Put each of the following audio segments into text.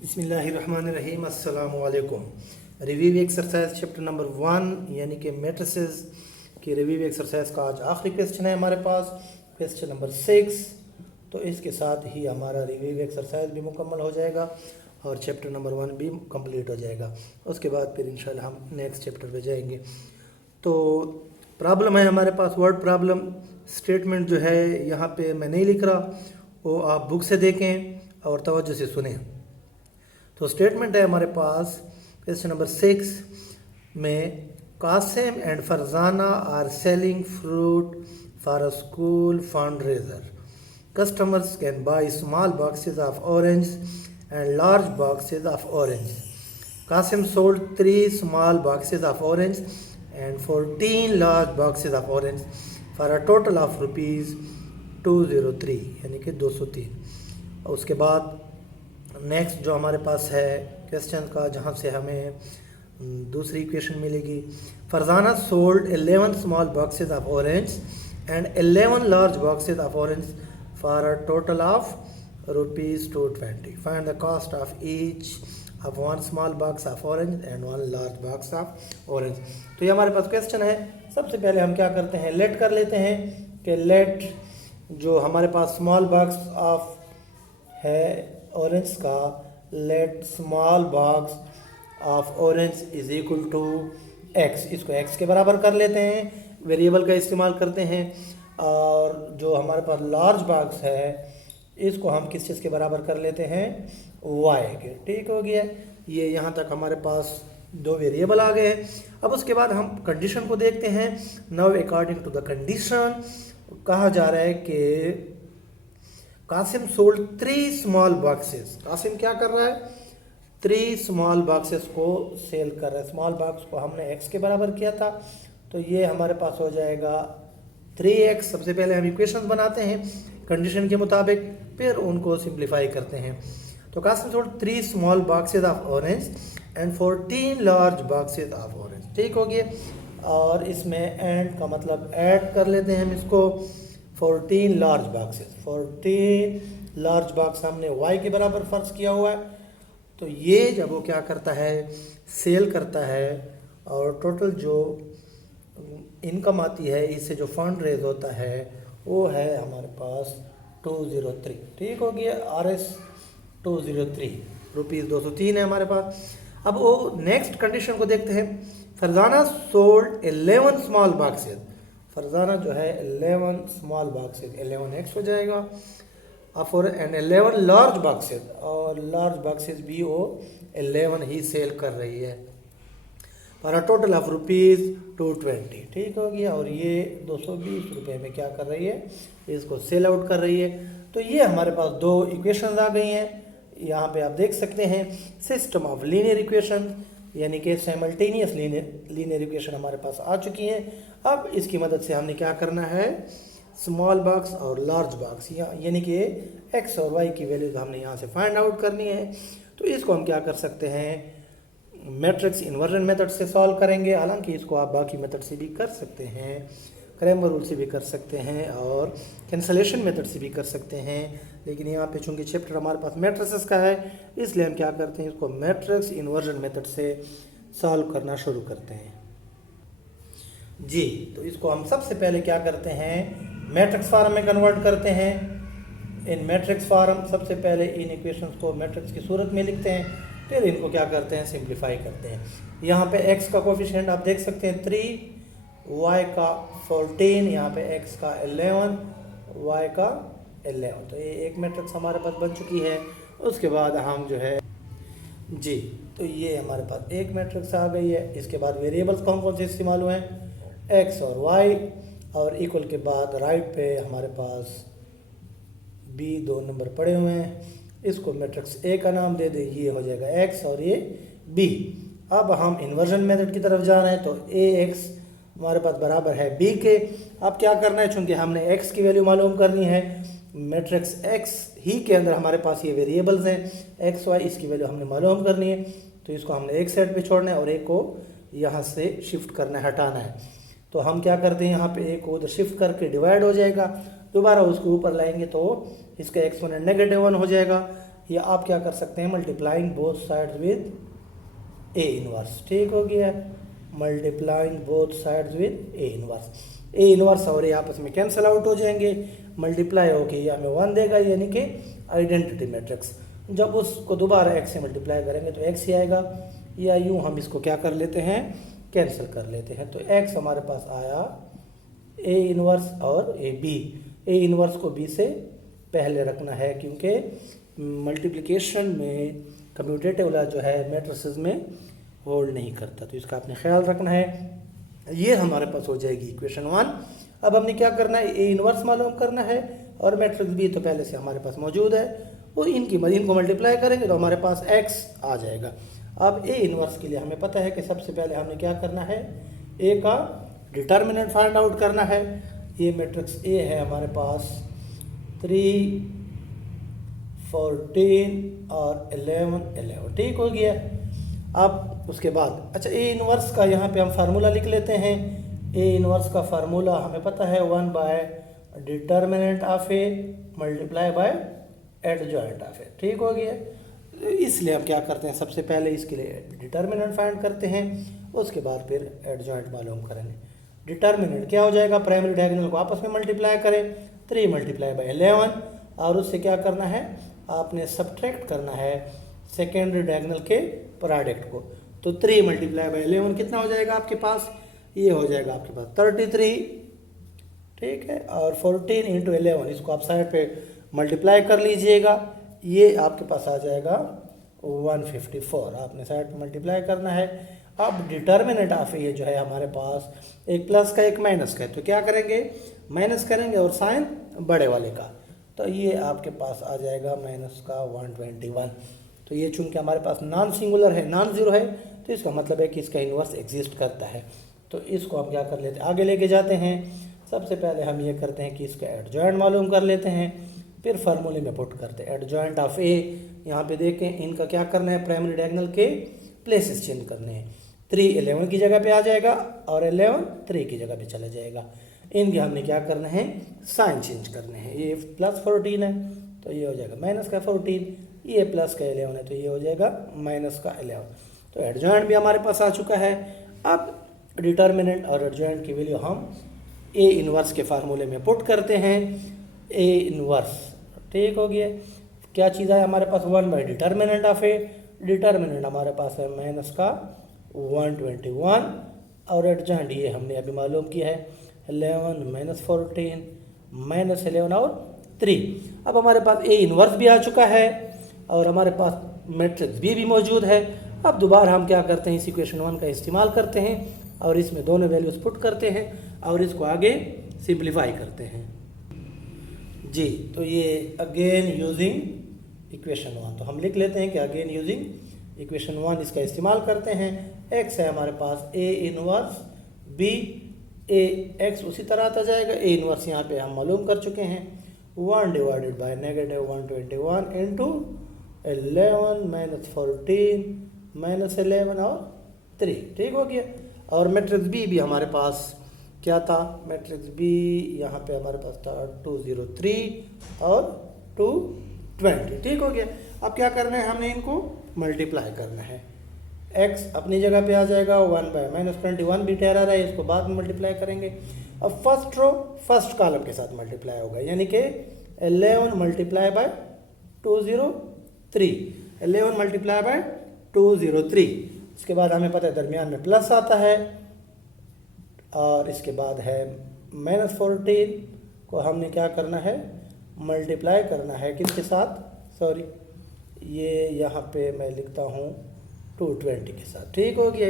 बिस्मिल्लाहिर्रहमानिर्रहीम अस्सलामु अलैकुम। रिव्यू एक्सरसाइज चैप्टर नंबर 1 यानी कि मैट्रिसेस की रिव्यू एक्सरसाइज का आज आखिरी क्वेश्चन है हमारे पास, क्वेश्चन नंबर 6। तो इसके साथ ही हमारा रिव्यू एक्सरसाइज भी मुकम्मल हो जाएगा और चैप्टर नंबर 1 भी कंप्लीट हो जाएगा। उसके बाद फिर इंशाल्लाह हम नेक्स्ट चैप्टर पे जाएंगे। तो प्रॉब्लम है हमारे पास वर्ड प्रॉब्लम। स्टेटमेंट जो है यहाँ पे मैं नहीं लिख रहा, वो आप बुक से देखें और तवज्जो से सुनें। तो स्टेटमेंट है हमारे पास क्वेश्चन नंबर 6 में, Kasim and Farzana are selling fruit for a school fundraiser. Customers can buy small boxes of orange and large boxes of orange. Kasim sold 3 small boxes of orange and 14 large boxes of orange for a total of rupees 203 यानी कि 203। और उसके बाद next जो हमारे पास है question का, जहाँ से हमें दूसरी इक्वेशन मिलेगी, Farzana sold 11 small boxes of orange and 11 large boxes of orange for a total of rupees 220। Find the cost of each of 1 small box of orange and 1 large box of orange. तो ये हमारे पास question है। सबसे पहले हम क्या करते हैं, लेट कर लेते हैं कि लेट जो हमारे पास स्मॉल बॉक्स ऑफ है ऑरेंज का, let small box of orange is equal to x. इसको एक्स के बराबर कर लेते हैं, वेरिएबल का इस्तेमाल करते हैं। और जो हमारे पास लार्ज बॉक्स है इसको हम किस चीज़ के बराबर कर लेते हैं, वाई के। ठीक हो गया, ये यहाँ तक हमारे पास 2 वेरिएबल आ गए हैं। अब उसके बाद हम कंडीशन को देखते हैं। Now according to the condition कहा जा रहा है कि Kasim sold 3 small boxes. Kasim क्या कर रहा है, 3 स्मॉल बॉक्सेस को सेल कर रहा है। स्मॉल बॉक्स को हमने x के बराबर किया था, तो ये हमारे पास हो जाएगा 3x। सबसे पहले हम इक्वेशन बनाते हैं कंडीशन के मुताबिक, फिर उनको सिंप्लीफाई करते हैं। तो Kasim sold 3 small boxes of orange and 14 large boxes of orange. ठीक हो गया, और इसमें एंड का मतलब ऐड कर लेते हैं हम इसको। 14 लार्ज बॉक्सेस, 14 लार्ज बॉक्स हमने y के बराबर फर्ज किया हुआ है। तो ये जब वो क्या करता है, सेल करता है, और टोटल जो इनकम आती है इससे जो फंड रेज होता है वो है हमारे पास 203। ठीक हो गया, RS 203 रुपीज़ 203 है हमारे पास। अब वो नेक्स्ट कंडीशन को देखते हैं। Farzana sold 11 small boxes. Farzana जो है 11 स्मॉल बॉक्सेस, 11x हो जाएगा। और एंड 11 लार्ज बॉक्सेस, और लार्ज बॉक्सेस भी वो 11 ही सेल कर रही है for a total of rupees 220। ठीक हो गया, और ये 220 रुपये में क्या कर रही है, इसको सेल आउट कर रही है। तो ये हमारे पास 2 इक्वेशन आ गई हैं। यहाँ पे आप देख सकते हैं सिस्टम ऑफ लीनियर इक्वेशन, यानी कि साइमल्टेनियस लीनियर इक्वेशन हमारे पास आ चुकी हैं। अब इसकी मदद से हमने क्या करना है, स्मॉल बॉक्स और लार्ज बॉक्स यानी कि एक्स और वाई की वैल्यूज हमने यहाँ से फाइंड आउट करनी है। तो इसको हम क्या कर सकते हैं, मैट्रिक्स इन्वर्जन मेथड से सॉल्व करेंगे। हालांकि इसको आप बाकी मेथड से भी कर सकते हैं, क्रैमर रूल से भी कर सकते हैं और कैंसलेशन मेथड से भी कर सकते हैं। लेकिन यहाँ पे चूंकि चैप्टर हमारे पास मैट्रिसेस का है, इसलिए हम क्या करते हैं, इसको मैट्रिक्स इन्वर्जन मेथड से सॉल्व करना शुरू करते हैं जी। तो इसको हम सबसे पहले क्या करते हैं, मैट्रिक्स फॉर्म में कन्वर्ट करते हैं। इन मैट्रिक्स फॉर्म सबसे पहले इन इक्वेशंस को मैट्रिक्स की सूरत में लिखते हैं, फिर इनको क्या करते हैं, सिंप्लीफाई करते हैं। यहाँ पे x का कोफिशिएंट आप देख सकते हैं 3, y का 14, यहाँ पे x का 11, y का 11। तो ये एक मैट्रिक्स हमारे पास बन चुकी है। उसके बाद हम जो है जी, तो ये हमारे पास एक मैट्रिक्स आ गई है। इसके बाद वेरिएबल्स कौन कौन से इस्तेमाल हुए हैं, x और y, और इक्वल के बाद राइट पे हमारे पास b 2 नंबर पड़े हुए हैं। इसको मैट्रिक्स A का नाम दे दें, ये हो जाएगा x और ये b। अब हम इन्वर्जन मेथड की तरफ जा रहे हैं, तो ax हमारे पास बराबर है b के। अब क्या करना है, चूंकि हमने x की वैल्यू मालूम करनी है, मैट्रिक्स x ही के अंदर हमारे पास ये वेरिएबल्स हैं x y, इसकी वैल्यू हमने मालूम करनी है। तो इसको हमने एक साइड पे छोड़ना है और एक को यहाँ से शिफ्ट करना है, हटाना है। तो हम क्या करते हैं, यहाँ पे एक को उधर शिफ्ट करके डिवाइड हो जाएगा, दोबारा उसको ऊपर लाएंगे तो इसका एक्सपोनेंट -1 हो जाएगा। या आप क्या कर सकते हैं, multiplying both sides with A inverse. ठीक हो गया, multiplying both sides with A inverse. A inverse और ए आपस में कैंसिल आउट हो जाएंगे, मल्टीप्लाई होके ये हमें 1 देगा, यानी कि आइडेंटिटी मैट्रिक्स। जब उसको दोबारा x से मल्टीप्लाई करेंगे तो x ही आएगा, या यूँ हम इसको क्या कर लेते हैं, कैंसिल कर लेते हैं। तो x हमारे पास आया a इनवर्स और a b। a इनवर्स को b से पहले रखना है, क्योंकि मल्टीप्लिकेशन में कम्यूटेटिव लॉ जो है मैट्रिसेस में होल्ड नहीं करता, तो इसका आपने ख्याल रखना है। ये हमारे पास हो जाएगी इक्वेशन 1। अब हमने क्या करना है, ए इनवर्स मालूम करना है और मैट्रिक्स बी तो पहले से हमारे पास मौजूद है, वो इनको मल्टीप्लाई करेंगे तो हमारे पास x आ जाएगा। अब ए इनवर्स के लिए हमें पता है कि सबसे पहले हमने क्या करना है, ए का डिटर्मिनेंट फाइंड आउट करना है। ये मैट्रिक्स ए है हमारे पास 3, 14 और 11। ठीक हो गया। अब उसके बाद अच्छा ए इनवर्स का यहाँ पे हम फार्मूला लिख लेते हैं। ए इनवर्स का फार्मूला हमें पता है 1 by determinant of A multiply by adjoint of A. ठीक हो गया। इसलिए हम क्या करते हैं, सबसे पहले इसके लिए डिटर्मिनेंट फाइंड करते हैं, उसके बाद फिर एडजॉइंट मालूम करेंगे। डिटर्मिनेंट क्या हो जाएगा, प्राइमरी डायगोनल को आपस में मल्टीप्लाई करें, 3 मल्टीप्लाई बाय 11 और उससे क्या करना है, आपने सब्ट्रैक्ट करना है सेकेंडरी डायगोनल के प्रोडक्ट को। तो 3 मल्टीप्लाई बाय 11 कितना हो जाएगा आपके पास, ये हो जाएगा आपके पास 33। ठीक है, और 14 इंटू 11 इसको आप साइड पे मल्टीप्लाई कर लीजिएगा, ये आपके पास आ जाएगा 154। आपने साइड पे मल्टीप्लाई करना है। अब डिटर्मिनेंट ऑफ ये जो है हमारे पास एक प्लस का एक माइनस का है, तो क्या करेंगे, माइनस करेंगे और साइन बड़े वाले का, तो ये आपके पास आ जाएगा माइनस का 121। तो ये चूंकि हमारे पास नॉन सिंगुलर है, नॉन जीरो है, तो इसका मतलब है कि इसका इन्वर्स एग्जिस्ट करता है। तो इसको हम क्या कर लेते हैं, आगे लेके जाते हैं। सबसे पहले हम ये करते हैं कि इसका एडजॉइंट मालूम कर लेते हैं, फिर फार्मूले में पुट करते हैं एडजॉइंट ऑफ ए। यहाँ पे देखें इनका क्या करना है, प्राइमरी डायगोनल के प्लेसेस चेंज करने हैं। 3 11 की जगह पे आ जाएगा और 11 3 की जगह पे चला जाएगा। इनके हमने क्या करना है, साइन चेंज करने हैं। ये प्लस 14 है तो ये हो जाएगा माइनस का 14, ये प्लस का 11 है तो ये हो जाएगा माइनस का 11। तो एडजॉइंट भी हमारे पास आ चुका है। अब डिटर्मिनेंट और एडजॉइंट की वैल्यू हम ए इनवर्स के फार्मूले में पुट करते हैं। ए इनवर्स ठीक हो गया। क्या चीज़ है हमारे पास, 1 by determinant of A. Determinant हमारे पास है माइनस का 121 और एडजॉइंट ये हमने अभी मालूम किया है 11 माइनस 14 माइनस 11 और 3। अब हमारे पास ए इनवर्स भी आ चुका है और हमारे पास मैट्रिक्स भी मौजूद है। अब दोबारा हम क्या करते हैं, इस इक्वेशन 1 का इस्तेमाल करते हैं और इसमें दोनों वैल्यूज पुट करते हैं और इसको आगे सिंप्लीफाई करते हैं जी। तो ये अगेन यूजिंग इक्वेशन 1, तो हम लिख लेते हैं कि अगेन यूजिंग इक्वेशन 1 इसका इस्तेमाल करते हैं। x है हमारे पास A inverse b, A X उसी तरह आता जाएगा। ए इनवर्स यहाँ पे हम मालूम कर चुके हैं 1 divided by negative 121 into 11 minus 14 minus 11 और 3। ठीक हो गया। और मैट्रिक्स बी भी हमारे पास क्या था, मैट्रिक्स बी यहाँ पे हमारे पास था 203 और 220। ठीक हो गया। अब क्या करना है, हमने इनको मल्टीप्लाई करना है। x अपनी जगह पे आ जाएगा 1 बाय माइनस 21 भी ठहरा रहा है, इसको बाद में मल्टीप्लाई करेंगे। अब फर्स्ट रो फर्स्ट कॉलम के साथ मल्टीप्लाई होगा, यानी कि 11 मल्टीप्लाई बाय 203, 11 मल्टीप्लाई बाय 203। इसके बाद हमें पता है दरमियान में प्लस आता है और इसके बाद है माइनस 14 को हमने क्या करना है, मल्टीप्लाई करना है किसके साथ, सॉरी ये यहाँ पे मैं लिखता हूँ 220 के साथ। ठीक हो गया।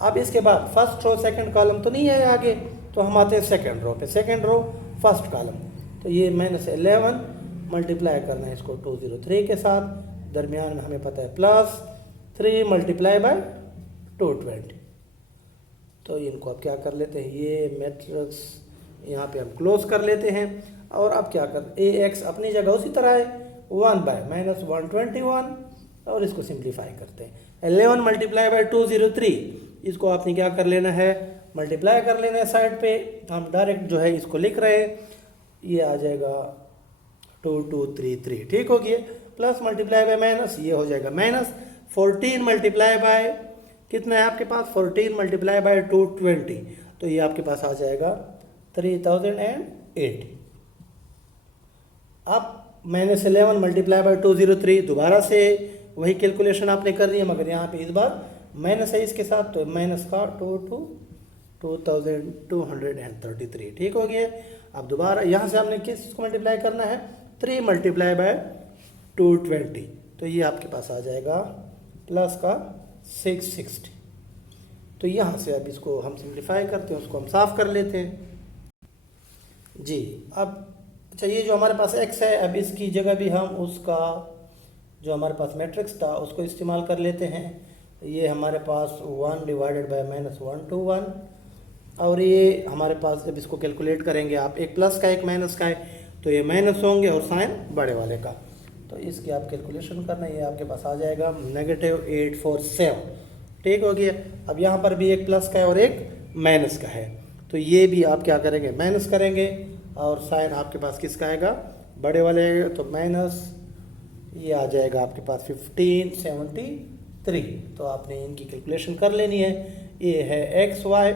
अब इसके बाद फर्स्ट रो सेकंड कॉलम तो नहीं है आगे, तो हम आते हैं सेकंड रो पे। सेकंड रो फर्स्ट कॉलम, तो ये माइनस 11 मल्टीप्लाई करना है इसको 203 के साथ, दरमियान में हमें पता है प्लस 3 मल्टीप्लाई बाय 220। तो इनको अब क्या कर लेते हैं, ये मैट्रिक्स यहाँ पे हम क्लोज कर लेते हैं। और अब क्या कर, ए एक्स अपनी जगह उसी तरह है 1 बाय माइनस 121 और इसको सिंप्लीफाई करते हैं। 11 मल्टीप्लाई बाय 203, इसको आपने क्या कर लेना है, मल्टीप्लाई कर लेना है साइड पे। हम डायरेक्ट जो है इसको लिख रहे हैं, ये आ जाएगा 2233। ठीक हो गया। प्लस मल्टीप्लाई बाय माइनस, ये हो जाएगा माइनस 14 मल्टीप्लाई बाय कितना है आपके पास 14 मल्टीप्लाई बाय 220, तो ये आपके पास आ जाएगा 3080। अब -11 मल्टीप्लाई बाय 203, दोबारा से वही कैलकुलेशन आपने कर रही है, मगर यहाँ पे इस बार माइनस है इसके साथ, तो माइनस का 2233, ठीक हो गया। अब दोबारा यहाँ से हमने किस को मल्टीप्लाई करना है 3 मल्टीप्लाई बाय 220, तो ये आपके पास आ जाएगा प्लस का 660। तो यहाँ से अब इसको हम सिंप्लीफाई करते हैं, उसको हम साफ कर लेते हैं जी। अब अच्छा, ये जो हमारे पास x है, अब इसकी जगह भी हम उसका जो हमारे पास मैट्रिक्स था उसको इस्तेमाल कर लेते हैं। ये हमारे पास 1 डिवाइडेड बाय -1 to 1, और ये हमारे पास जब इसको कैलकुलेट करेंगे आप, एक प्लस का एक माइनस का है, तो ये माइनस होंगे और साइन बड़े वाले का, तो इसकी आप कैलकुलेशन करना, ये आपके पास आ जाएगा -847, ठीक हो गया। अब यहाँ पर भी एक प्लस का है और एक माइनस का है, तो ये भी आप क्या करेंगे माइनस करेंगे, और साइन आपके पास किसका आएगा बड़े वाले आएगा, तो माइनस ये आ जाएगा आपके पास 1573। तो आपने इनकी कैलकुलेशन कर लेनी है। ये है x y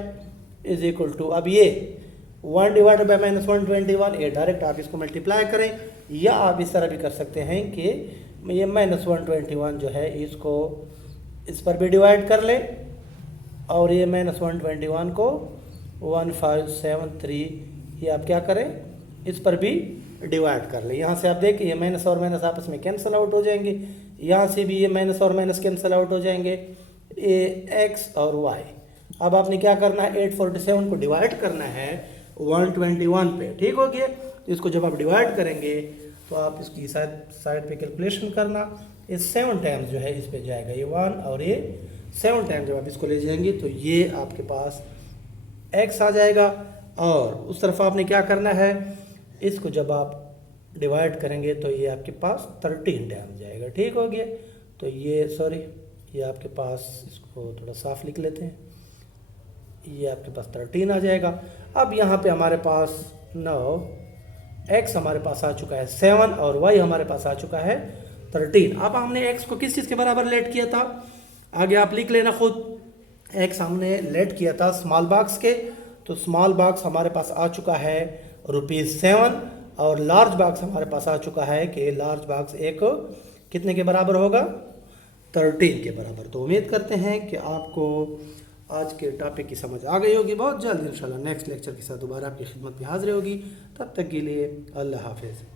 is equal to, अब ये 1 डिवाइडेड बाई -121, ये डायरेक्ट आप इसको मल्टीप्लाई करें, या आप इस तरह भी कर सकते हैं कि ये -121 जो है इसको इस पर भी डिवाइड कर ले, और ये -121 को 1573 ये आप क्या करें इस पर भी डिवाइड कर ले। यहाँ से आप देखिए ये माइनस और माइनस आपस में कैंसिल आउट हो जाएंगे, यहाँ से भी ये माइनस और माइनस कैंसिल आउट हो जाएंगे, ये एक्स और वाई। अब आपने क्या करना है 847 को डिवाइड करना है 121 पे, ठीक हो गया। इसको जब आप डिवाइड करेंगे तो आप इसकी साइड पे कैलकुलेशन करना, ये 7 टाइम्स जो है इस पे जाएगा, ये 1 और ये 7 टाइम्स जब आप इसको ले जाएंगे तो ये आपके पास x आ जाएगा। और उस तरफ आपने क्या करना है, इसको जब आप डिवाइड करेंगे तो ये आपके पास 13 टाइम्स जाएगा, ठीक हो गया। तो ये ये आपके पास, इसको थोड़ा साफ लिख लेते हैं, ये आपके पास 13 आ जाएगा। अब यहाँ पे हमारे पास 9 x हमारे पास आ चुका है 7 और y हमारे पास आ चुका है 13। अब हमने x को किस चीज़ के बराबर लेट किया था, आगे आप लिख लेना खुद। x हमने लेट किया था स्मॉल बॉक्स के, तो स्मॉल बॉक्स हमारे पास आ चुका है ₹7, और लार्ज बॉक्स हमारे पास आ चुका है कि लार्ज बॉक्स एक कितने के बराबर होगा 13 के बराबर। तो उम्मीद करते हैं कि आपको आज के टॉपिक की समझ आ गई होगी। बहुत जल्द इंशाल्लाह नेक्स्ट लेक्चर के साथ दोबारा आपकी खिदमत में हाजिर होगी। तब तक के लिए अल्लाह हाफिज़।